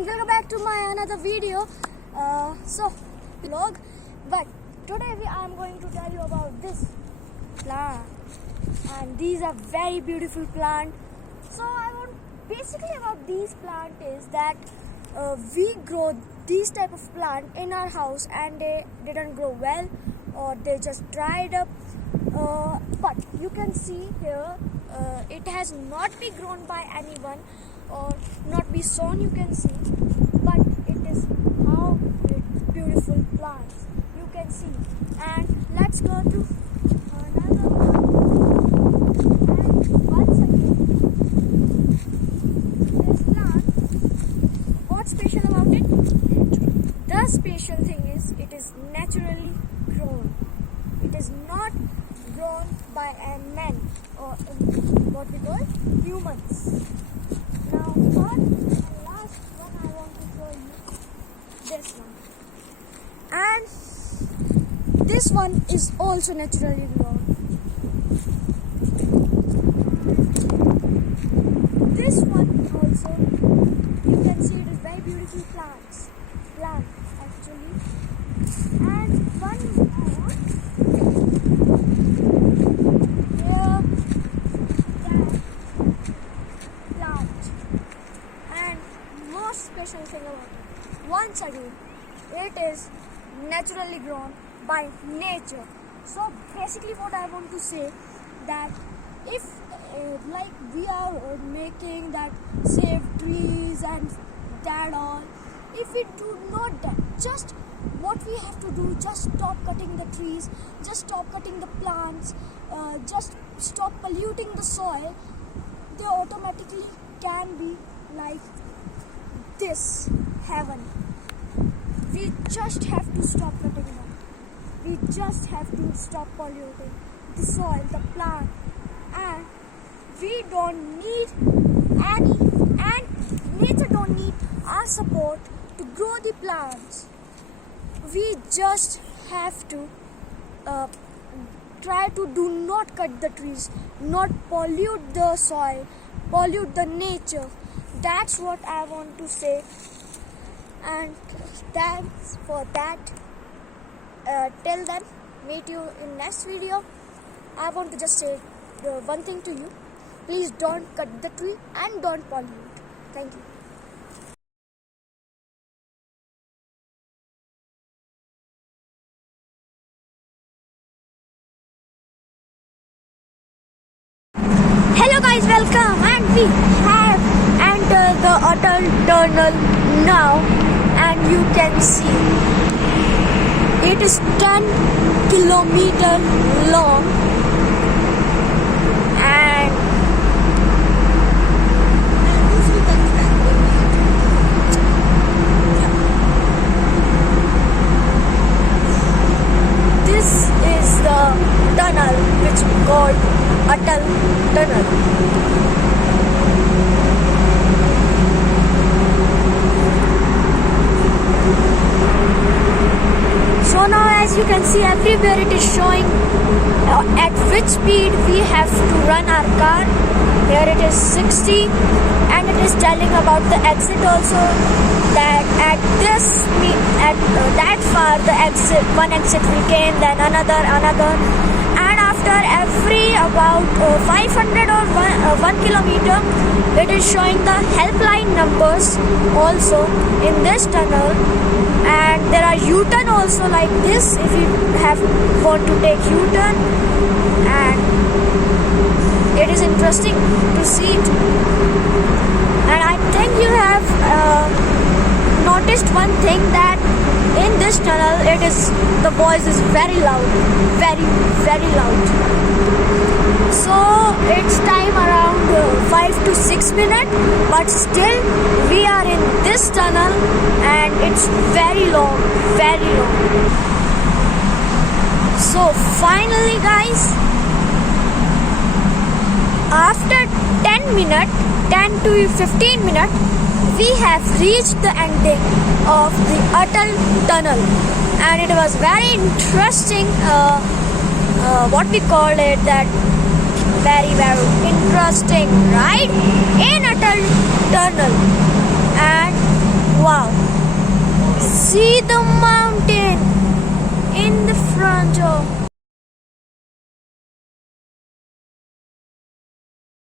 and welcome back to my another video. Vlog. But today I am going to tell you about this plant, and these are very beautiful plant. So I want basically about these plant is that we grow these type of plant in our house and they didn't grow well or they just dried up. But you can see here it has not been grown by anyone or not be sown, you can see, but it is how beautiful plants you can see. And let's go to another one. And once again, this plant, what's special about it? The special thing is it is naturally grown. It is not grown by a man or what we call humans. Now third and last one I want to show you this one. And this one is also naturally grown. This one also, you can see it is very beautiful plant actually. And one I want here, that plant. And most special thing about it, once again, it is naturally grown by nature. So basically what I want to say that if like we are making that save trees and that all, if we do not that, just what we have to do, just stop cutting the trees, just stop cutting the plants, just stop polluting the soil, they automatically can be like this heaven. We just have to stop cutting them. We just have to stop polluting the soil, the plant, and we don't need any, and nature don't need our support to grow the plants. We just have to try to do not cut the trees, not pollute the soil, pollute the nature. That's what I want to say. And thanks for that. Till then, meet you in next video. I want to just say one thing to you. Please don't cut the tree and don't pollute. Thank you. Hello guys, welcome, and we have entered the Atal tunnel now, and you can see it is 10 kilometer long, and this is the tunnel which we call Atal tunnel. So now as you can see everywhere it is showing at which speed we have to run our car. Here it is 60 and it is telling about the exit also, that at that far the exit, one exit will came, then another, and after every about 500 or 1 kilometer it is showing the helpline numbers also in this tunnel. And there are U-turn also like this if you want to take U-turn, and it is interesting to see it. And I think you have noticed one thing, that in this tunnel the voice is very loud, very loud. So it's time around 5 to 6 minutes, but still we are in this tunnel and it's very long. So finally guys, after 10 to 15 minutes, we have reached the ending of the Atal tunnel, and it was very interesting, what we call it, that very interesting ride in Atal tunnel. And see the mountain in the front of